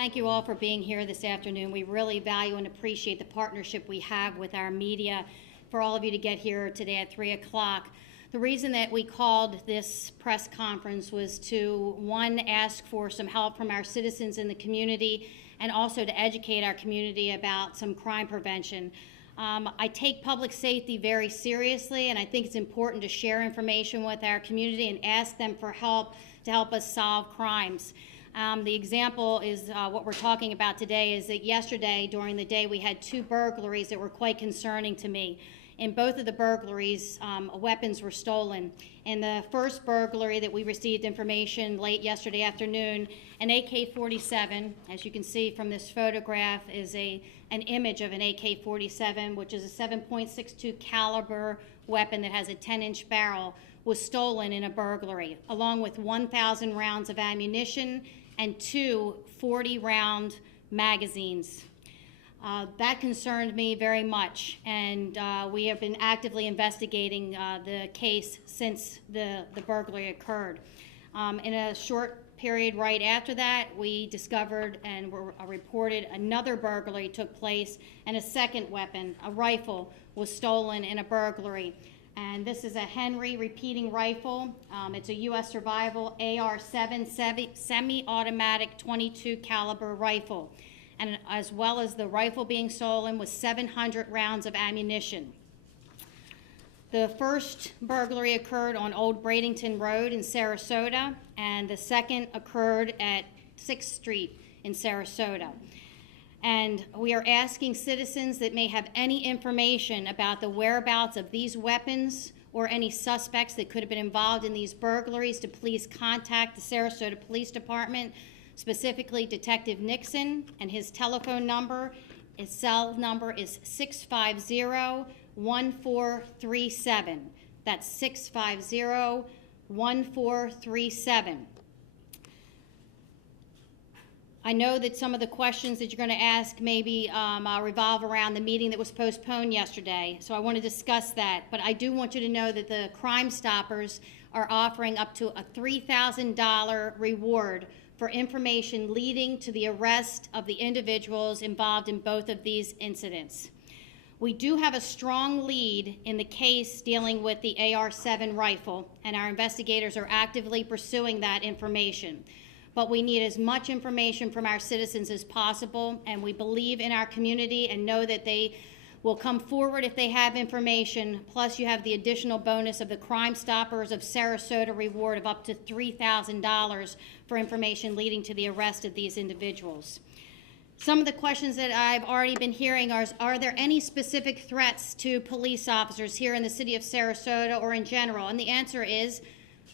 Thank you all for being here this afternoon. We really value and appreciate the partnership we have with our media for all of you to get here today at 3 o'clock. The reason that we called this press conference was to, one, ask for some help from our citizens in the community and also to educate our community about some crime prevention. I take public safety very seriously, and I think it's important to share information with our community and ask them for help to help us solve crimes. The example is what we're talking about today is that yesterday during the day we had 2 burglaries that were quite concerning to me. In both of the burglaries, weapons were stolen. In the first burglary that we received information late yesterday afternoon, an AK-47, as you can see from this photograph, is an image of an AK-47, which is a 7.62 caliber weapon that has a 10-inch barrel, was stolen in a burglary, along with 1,000 rounds of ammunition and 2 40-round magazines. That concerned me very much, and we have been actively investigating the case since the burglary occurred. In a short period right after that, we discovered and were reported another burglary took place, and a second weapon, a rifle, was stolen in a burglary. And this is a Henry repeating rifle. It's a U.S. Survival AR-7 semi-automatic 22 caliber rifle, and as well as the rifle being stolen was 700 rounds of ammunition. The first burglary occurred on Old Bradenton Road in Sarasota, and the second occurred at 6th Street in Sarasota. And we are asking citizens that may have any information about the whereabouts of these weapons or any suspects that could have been involved in these burglaries to please contact the Sarasota Police Department, specifically Detective Nixon, and his telephone number, his cell number is 650-1437. That's 650-1437. I know that some of the questions that you're going to ask maybe revolve around the meeting that was postponed yesterday, so I want to discuss that. But I do want you to know that the Crime Stoppers are offering up to a $3,000 reward for information leading to the arrest of the individuals involved in both of these incidents. We do have a strong lead in the case dealing with the AR-7 rifle, and our investigators are actively pursuing that information. But we need as much information from our citizens as possible, and we believe in our community and know that they will come forward if they have information. Plus, you have the additional bonus of the Crime Stoppers of Sarasota reward of up to $3,000 for information leading to the arrest of these individuals. Some of the questions that I've already been hearing are there any specific threats to police officers here in the city of Sarasota or in general? And the answer is,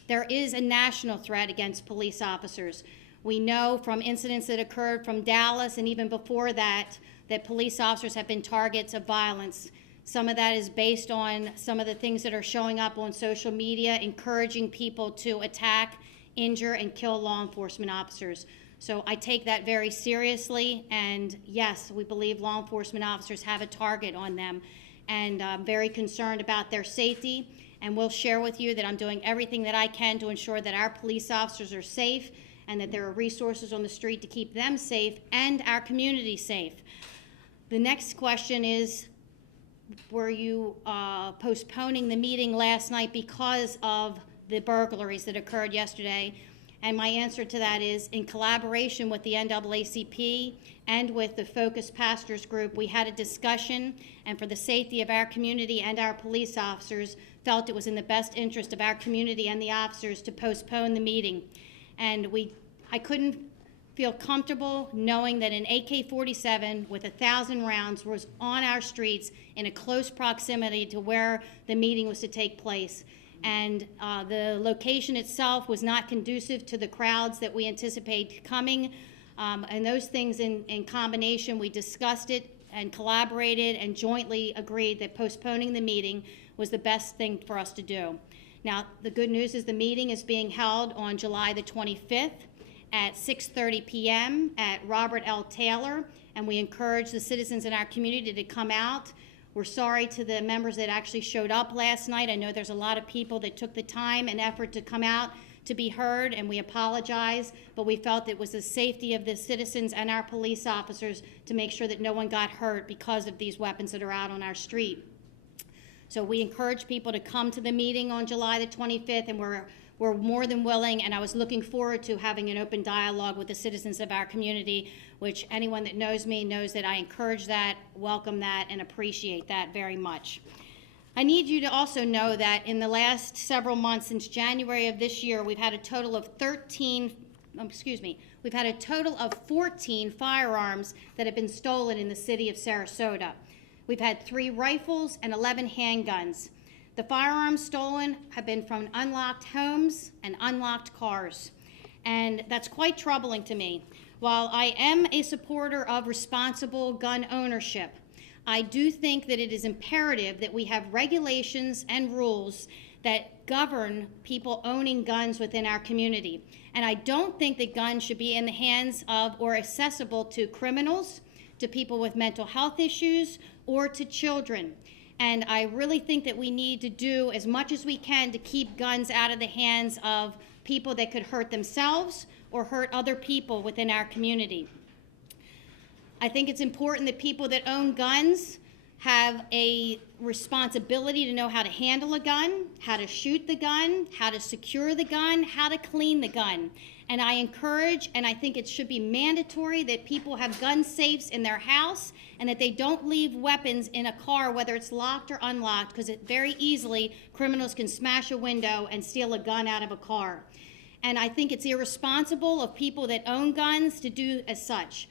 there is a national threat against police officers. We know from incidents that occurred from Dallas and even before that, that police officers have been targets of violence. Some of that is based on some of the things that are showing up on social media, encouraging people to attack, injure, and kill law enforcement officers. So I take that very seriously, and yes, we believe law enforcement officers have a target on them, and I'm very concerned about their safety. And we'll share with you that I'm doing everything that I can to ensure that our police officers are safe and that there are resources on the street to keep them safe and our community safe. The next question is, were you postponing the meeting last night because of the burglaries that occurred yesterday? And my answer to that is, in collaboration with the NAACP and with the Focus Pastors Group, we had a discussion, and for the safety of our community and our police officers, felt it was in the best interest of our community and the officers to postpone the meeting. And I couldn't feel comfortable knowing that an AK-47 with 1,000 rounds was on our streets in a close proximity to where the meeting was to take place. And the location itself was not conducive to the crowds that we anticipate coming. And those things in combination, we discussed it and collaborated and jointly agreed that postponing the meeting was the best thing for us to do. Now, the good news is the meeting is being held on July the 25th at 6:30 p.m. at Robert L. Taylor, and we encourage the citizens in our community to come out. We're sorry to the members that actually showed up last night. I know there's a lot of people that took the time and effort to come out to be heard, and we apologize, but we felt it was the safety of the citizens and our police officers to make sure that no one got hurt because of these weapons that are out on our street. So we encourage people to come to the meeting on July the 25th, and we're more than willing, and I was looking forward to having an open dialogue with the citizens of our community, which anyone that knows me knows that I encourage that, welcome that, and appreciate that very much. I need you to also know that in the last several months, since January of this year, we've had a total of 14 firearms that have been stolen in the city of Sarasota. We've had 3 rifles and 11 handguns. The firearms stolen have been from unlocked homes and unlocked cars, and that's quite troubling to me. While I am a supporter of responsible gun ownership, I do think that it is imperative that we have regulations and rules that govern people owning guns within our community. And I don't think that guns should be in the hands of or accessible to criminals, to people with mental health issues, or to children. And I really think that we need to do as much as we can to keep guns out of the hands of people that could hurt themselves or hurt other people within our community. I think it's important that people that own guns have a responsibility to know how to handle a gun, how to shoot the gun, how to secure the gun, how to clean the gun. And I encourage, and I think it should be mandatory, that people have gun safes in their house and that they don't leave weapons in a car, whether it's locked or unlocked, because very easily criminals can smash a window and steal a gun out of a car. And I think it's irresponsible of people that own guns to do as such.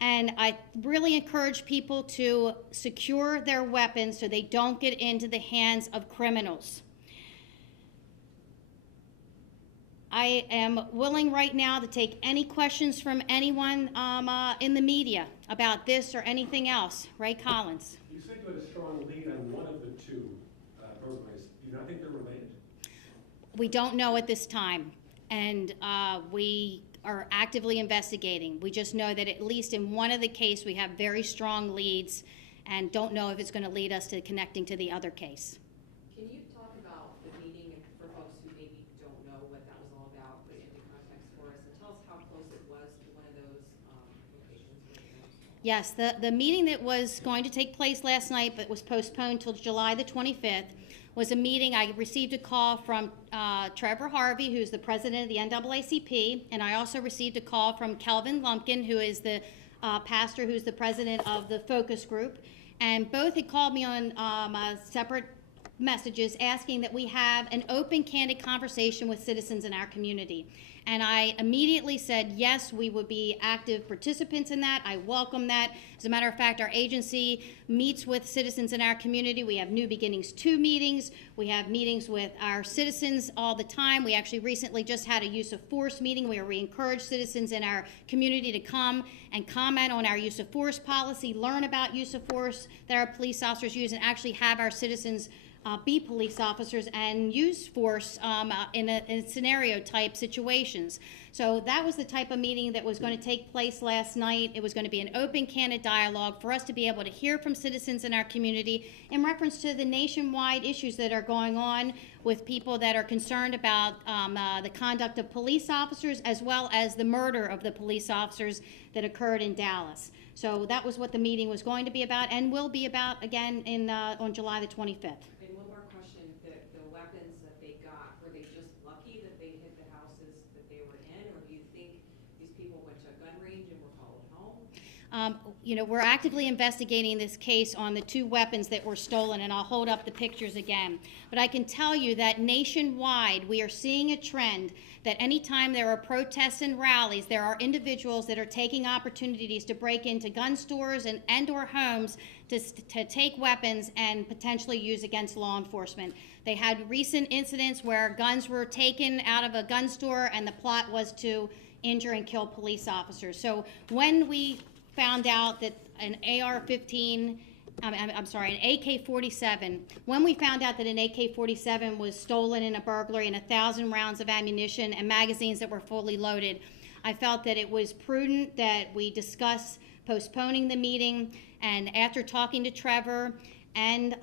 And I really encourage people to secure their weapons so they don't get into the hands of criminals. I am willing right now to take any questions from anyone in the media about this or anything else. Right, Collins? You said you had a strong lead on one of the 2 burglaries. Do you not think they're related? We don't know at this time, and we are actively investigating. We just know that at least in one of the cases we have very strong leads and don't know if it's going to lead us to connecting to the other case. Can you talk about the meeting for folks who maybe don't know what that was all about, put it into context for us, and tell us how close it was to one of those locations? Yes, the meeting that was going to take place last night but was postponed till July the 25th was a meeting. I received a call from Trevor Harvey, who's the president of the NAACP, and I also received a call from Kelvin Lumpkin, who is the pastor who's the president of the focus group. And both had called me on separate messages asking that we have an open, candid conversation with citizens in our community. And I immediately said, yes, we would be active participants in that. I welcome that. As a matter of fact, our agency meets with citizens in our community. We have New Beginnings 2 meetings. We have meetings with our citizens all the time. We actually recently just had a use of force meeting where we encourage citizens in our community to come and comment on our use of force policy, learn about use of force that our police officers use, and actually have our citizens be police officers and use force in scenario type situations. So that was the type of meeting that was going to take place last night. It was going to be an open, candid dialogue for us to be able to hear from citizens in our community in reference to the nationwide issues that are going on with people that are concerned about the conduct of police officers, as well as the murder of the police officers that occurred in Dallas. So that was what the meeting was going to be about and will be about again on July the 25th. You know, we're actively investigating this case on the 2 weapons that were stolen, and I'll hold up the pictures again. But I can tell you that nationwide, we are seeing a trend that anytime there are protests and rallies, there are individuals that are taking opportunities to break into gun stores and or homes to take weapons and potentially use against law enforcement. They had recent incidents where guns were taken out of a gun store and the plot was to injure and kill police officers. So when we found out that an AK-47, when we found out that an AK-47 was stolen in a burglary and 1,000 rounds of ammunition and magazines that were fully loaded, I felt that it was prudent that we discuss postponing the meeting. And after talking to Trevor and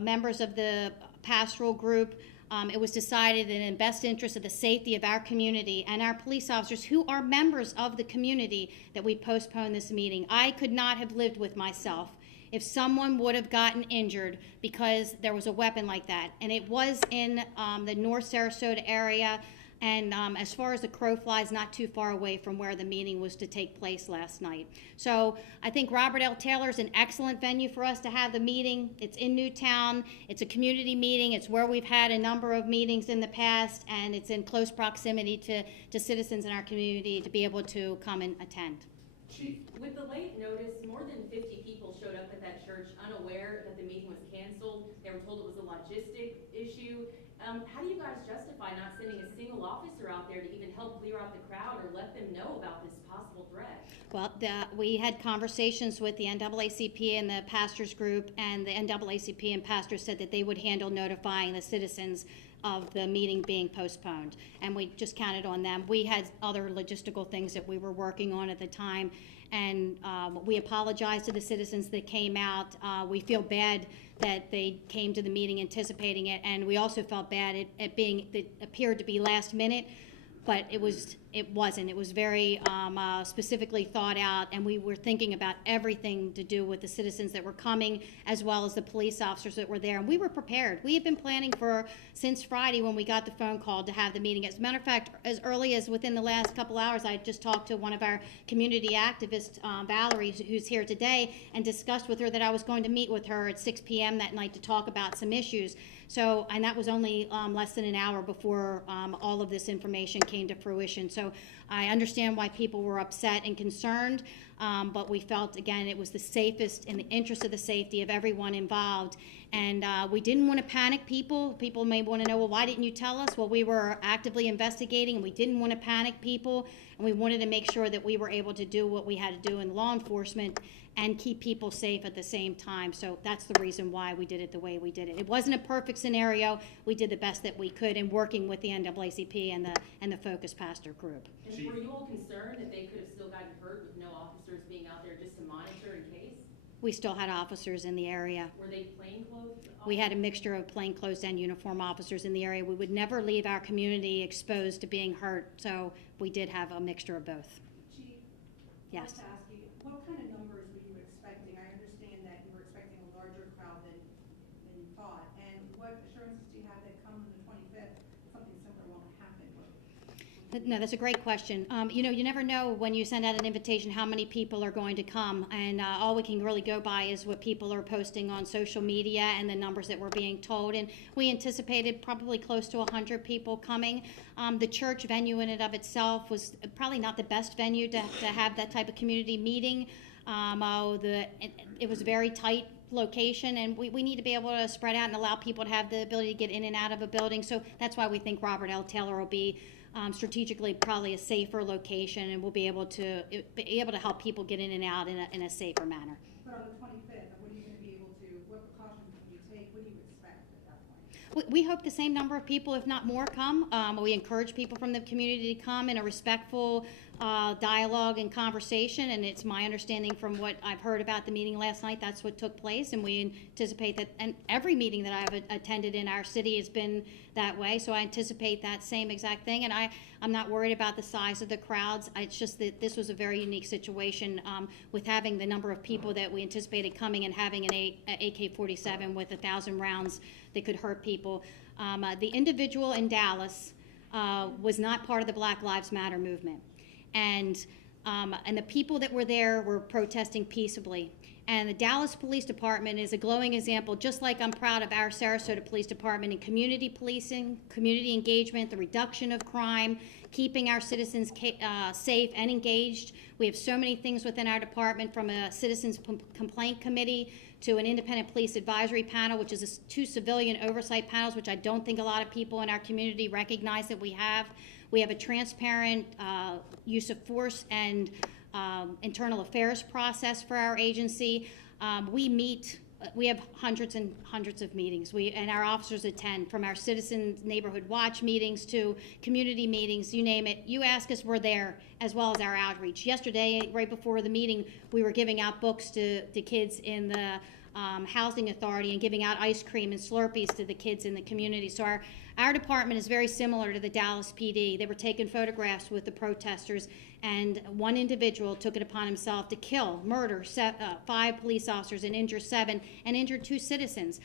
members of the pastoral group, it was decided that in the best interest of the safety of our community and our police officers who are members of the community that we postpone this meeting. I could not have lived with myself if someone would have gotten injured because there was a weapon like that. And it was in the North Sarasota area, and as far as the crow flies, not too far away from where the meeting was to take place last night. So I think Robert L. Taylor is an excellent venue for us to have the meeting. It's in Newtown. It's a community meeting. It's where we've had a number of meetings in the past, and it's in close proximity to citizens in our community to be able to come and attend. Chief, with the late notice, more than 50 people showed up at that church unaware that the meeting was canceled. They were told it was a logistic issue. How do you guys justify not sending a single officer out there to even help clear out the crowd or let them know about this possible threat? Well, we had conversations with the NAACP and the pastors group, and the NAACP and pastors said that they would handle notifying the citizens of the meeting being postponed, and we just counted on them. We had other logistical things that we were working on at the time, and we apologize to the citizens that came out. We feel bad that they came to the meeting anticipating it, and we also felt bad it appeared to be last minute, but it wasn't. It was very specifically thought out, and we were thinking about everything to do with the citizens that were coming, as well as the police officers that were there. And we were prepared. We have been planning since Friday when we got the phone call to have the meeting. As a matter of fact, as early as within the last couple hours, I just talked to one of our community activists, Valerie, who's here today, and discussed with her that I was going to meet with her at 6 p.m. that night to talk about some issues. So, and that was only less than an hour before all of this information came to fruition. So I understand why people were upset and concerned, but we felt, again, it was the safest in the interest of the safety of everyone involved. And we didn't want to panic people. People may want to know, well, why didn't you tell us? Well, we were actively investigating, and we didn't want to panic people, and we wanted to make sure that we were able to do what we had to do in law enforcement and keep people safe at the same time. So that's the reason why we did it the way we did it. It wasn't a perfect scenario. We did the best that we could in working with the NAACP and the Focus Pastor group. And were you all concerned that they could have still gotten hurt with no officers being out there just to monitor in case? We still had officers in the area. Were they plainclothes? We had a mixture of plainclothes and uniform officers in the area. We would never leave our community exposed to being hurt, so we did have a mixture of both. Chief, Yes. I'd like to ask you, what kind of numbers were you expecting? I understand that you were expecting a larger crowd than you thought. And what assurances do you have that come on the 25th, something similar won't happen? No, that's a great question. You know, you never know when you send out an invitation how many people are going to come, and all we can really go by is what people are posting on social media and the numbers that we're being told. And we anticipated probably close to 100 people coming. The church venue in and of itself was probably not the best venue to have that type of community meeting. It was a very tight location, and we need to be able to spread out and allow people to have the ability to get in and out of a building. So that's why we think Robert L. Taylor will be strategically probably a safer location, and we'll be able to help people get in and out in a safer manner. But on the 25th, what are you going to be able to, what precautions will you take? What do you expect at that point? We hope the same number of people, if not more, come. We encourage people from the community to come in a respectful dialogue and conversation, and it's my understanding from what I've heard about the meeting last night, that's what took place, and we anticipate that, and every meeting that I've attended in our city has been that way, so I anticipate that same exact thing, and I'm not worried about the size of the crowds. It's just that this was a very unique situation with having the number of people that we anticipated coming and having an AK-47 with 1,000 rounds that could hurt people. The individual in Dallas was not part of the Black Lives Matter movement. And the people that were there were protesting peaceably. And the Dallas Police Department is a glowing example, just like I'm proud of our Sarasota Police Department in community policing, community engagement, the reduction of crime, keeping our citizens safe and engaged. We have so many things within our department, from a citizens complaint committee to an independent police advisory panel, which is two civilian oversight panels, which I don't think a lot of people in our community recognize that we have. We have a transparent use of force and internal affairs process for our agency. We have hundreds and hundreds of meetings. And our officers attend, from our citizen neighborhood watch meetings to community meetings, you name it. You ask us, we're there, as well as our outreach. Yesterday, right before the meeting, we were giving out books to kids in the housing authority and giving out ice cream and Slurpees to the kids in the community. So our department is very similar to the Dallas PD. They were taking photographs with the protesters, and one individual took it upon himself to murder 5 police officers and injure 7 and injured 2 citizens.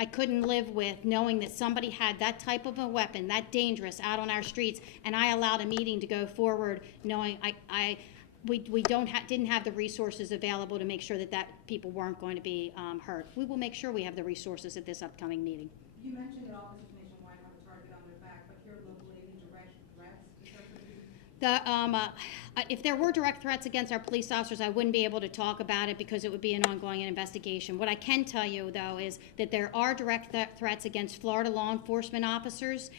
I couldn't live with knowing that somebody had that type of a weapon, that dangerous, out on our streets, and I allowed a meeting to go forward knowing we didn't have the resources available to make sure that people weren't going to be hurt. We will make sure we have the resources at this upcoming meeting. You mentioned that officers nationwide have a target on their back, but here locally, any direct threats? If there were direct threats against our police officers, I wouldn't be able to talk about it because it would be an ongoing investigation. What I can tell you, though, is that there are direct threats against Florida law enforcement officers.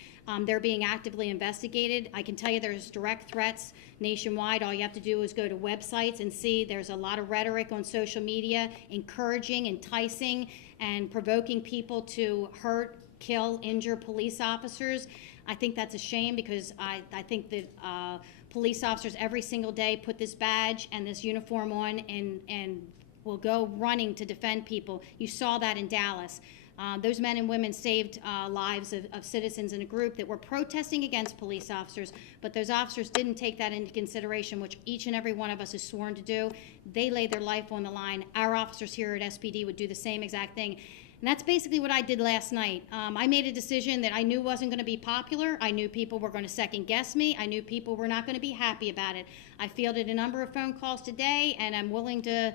They're being actively investigated. I can tell you there's direct threats nationwide. All you have to do is go to websites and see there's a lot of rhetoric on social media encouraging, enticing, and provoking people to hurt, kill, injure police officers. I think that's a shame because I think that police officers every single day put this badge and this uniform on and will go running to defend people. You saw that in Dallas. Those men and women saved lives of citizens in a group that were protesting against police officers, but those officers didn't take that into consideration, which each and every one of us is sworn to do. They laid their life on the line. Our officers here at SPD would do the same exact thing. And that's basically what I did last night. I made a decision that I knew wasn't going to be popular. I knew people were going to second guess me. I knew people were not going to be happy about it. I fielded a number of phone calls today, and I'm willing to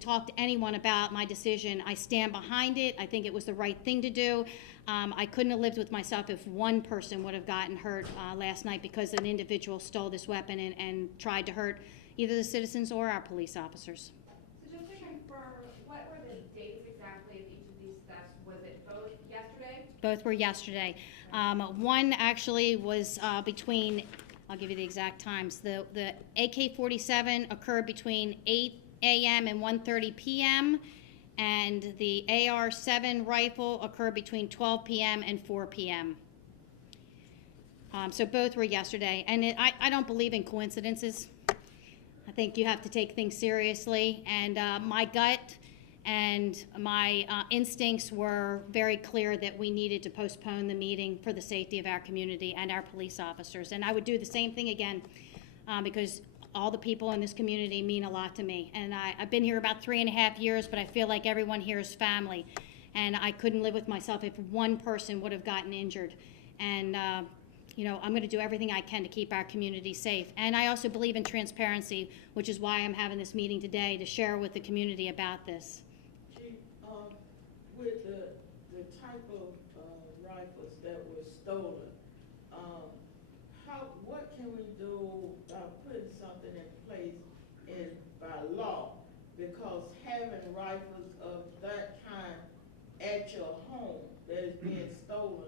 talk to anyone about my decision. I stand behind it. I think it was the right thing to do. I couldn't have lived with myself if one person would have gotten hurt last night because an individual stole this weapon and tried to hurt either the citizens or our police officers. So just to confirm, what were the dates exactly of each of these thefts? Was it both yesterday? Both were yesterday. One actually was between, I'll give you the exact times. The AK-47 occurred between 8 a.m. and 1:30 p.m. and the AR-7 rifle occurred between 12 p.m. and 4 p.m. So both were yesterday, and I don't believe in coincidences. I think you have to take things seriously, and my gut and my instincts were very clear that we needed to postpone the meeting for the safety of our community and our police officers. And I would do the same thing again because all the people in this community mean a lot to me. And I've been here about 3.5 years, but I feel like everyone here is family. And I couldn't live with myself if one person would have gotten injured. And you know, I'm going to do everything I can to keep our community safe. And I also believe in transparency, which is why I'm having this meeting today to share with the community about this. Chief, with the type of rifles that were stolen, what can we do about putting something in place by law? Because having rifles of that kind at your home that is being stolen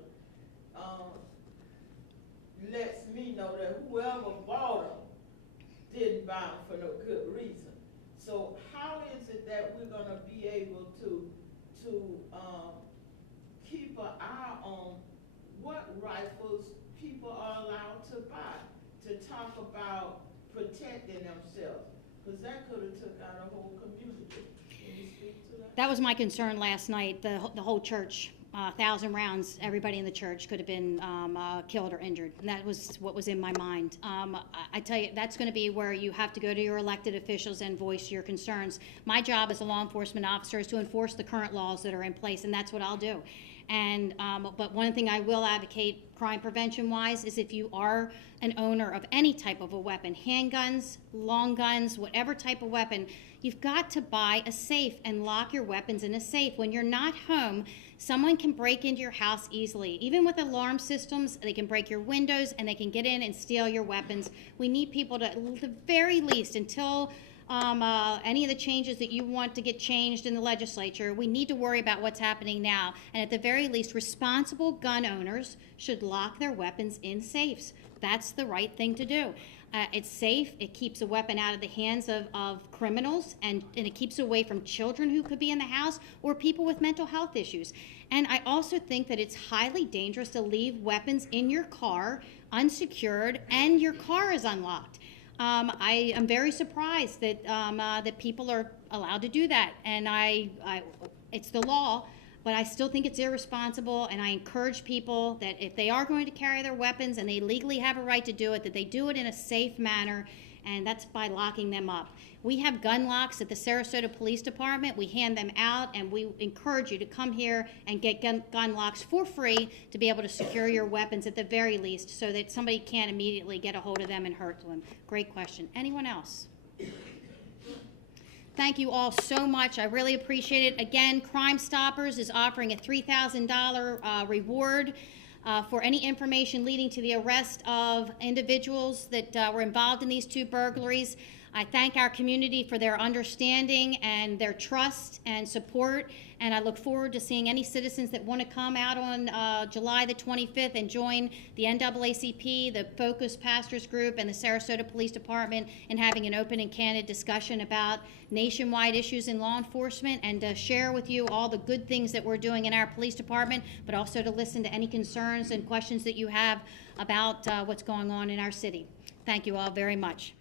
lets me know that whoever bought them didn't buy them for no good reason. So how is it that we're gonna be able to keep an eye on what rifles people are allowed to buy, to talk about protecting themselves? Because that could have took out a whole community. Can you speak to that? That was my concern last night. The whole church, 1,000 rounds, everybody in the church could have been killed or injured. And that was what was in my mind. I tell you, that's going to be where you have to go to your elected officials and voice your concerns. My job as a law enforcement officer is to enforce the current laws that are in place, and that's what I'll do. And but one thing I will advocate crime prevention wise is if you are an owner of any type of a weapon, handguns, long guns, whatever type of weapon, you've got to buy a safe and lock your weapons in a safe. When you're not home, someone can break into your house easily. Even with alarm systems, they can break your windows and they can get in and steal your weapons. We need people to, at the very least, until any of the changes that you want to get changed in the legislature, we need to worry about what's happening now. And at the very least, responsible gun owners should lock their weapons in safes. That's the right thing to do. It's safe, it keeps a weapon out of the hands of criminals, and it keeps away from children who could be in the house or people with mental health issues. And I also think that it's highly dangerous to leave weapons in your car unsecured and your car is unlocked. I am very surprised that, that people are allowed to do that, and it's the law, but I still think it's irresponsible, and I encourage people that if they are going to carry their weapons and they legally have a right to do it, that they do it in a safe manner, and that's by locking them up. We have gun locks at the Sarasota Police Department. We hand them out, and we encourage you to come here and get gun locks for free to be able to secure your weapons at the very least, so that somebody can't immediately get a hold of them and hurt them. Great question. Anyone else? Thank you all so much. I really appreciate it. Again, Crime Stoppers is offering a $3,000 reward for any information leading to the arrest of individuals that were involved in these 2 burglaries. I thank our community for their understanding and their trust and support, and I look forward to seeing any citizens that want to come out on July the 25th and join the NAACP, the Focus Pastors Group, and the Sarasota Police Department in having an open and candid discussion about nationwide issues in law enforcement, and to share with you all the good things that we're doing in our police department, but also to listen to any concerns and questions that you have about what's going on in our city. Thank you all very much.